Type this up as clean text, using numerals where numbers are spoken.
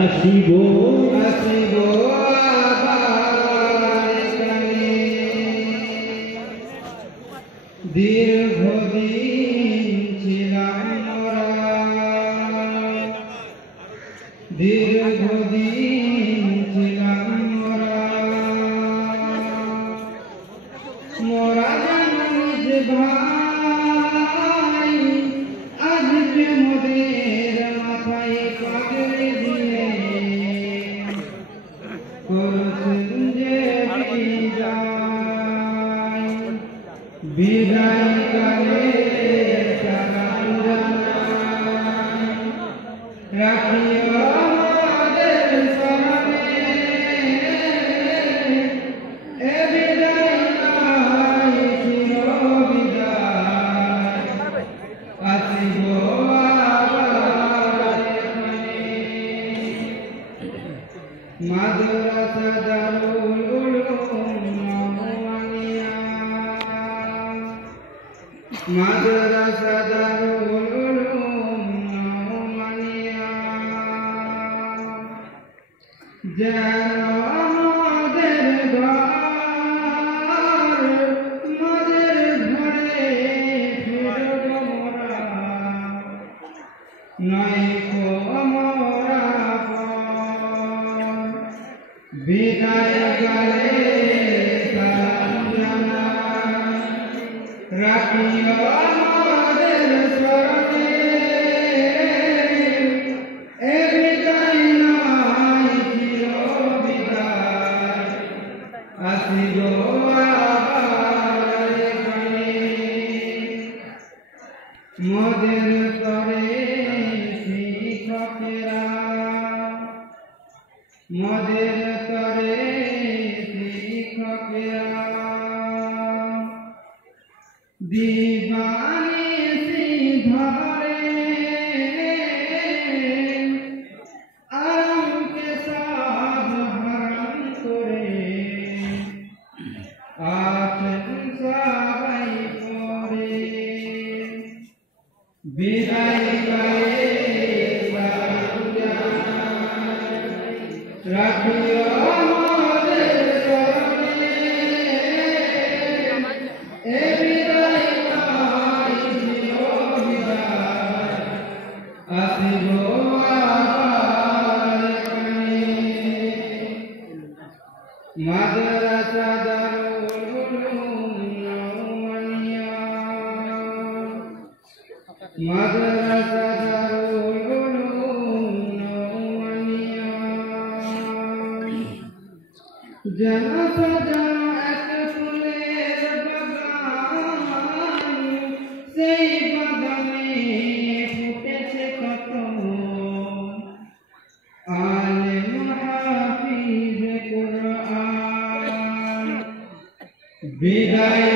আসিব আসিব আবার এখানে দীর্ঘদিন ছিলাম মোরা দীর্ঘদিন ছিলাম মোরা মোরা জানি যে ভাই আজকে মোদের মাথায় পাগড়ি দিয়ে করছেন যে বিদায় কালে সালাম জানাই রাখিও আমাদের স্মরণে এ বিদায় নাই চির বিদায় আসিব আবার এখানে মাদ্রাসা দারুল উলুম নওয়ানিয়া মাদ্রাসা দারুল উলুম নওয়ানিয়া যেন আমাদের ঘর মোদের ঘরে ফিরব মোরা নয়তো মোরা বিদায় গেলে সালাম জানাই রাখিও আমাদের স্মরণে এ বিদায় নাই চির বিদায় আসিব আবার এখানে মোদের তরে শিক্ষকেরা মোদের তরে শিক্ষকেরা দিবানিশি ধরে আরামকে সব হরণ করে আছেন সবাই করে বিদায় করে সালাম জানাই রাখিও আমাদের স্মরণে এ বিদায় নাই চির বিদায় আসিব আবার এখানে মাদ্রাসা দারুল উলুম নওয়ানিয়া মাদ্রাসা দারুল উলুম নওয়ানিয়া যেন সাজানো এক ফুলের বাগান সেই বাগানে ফুটেছে কত আলেম হাফিজ কুরআন বিদায়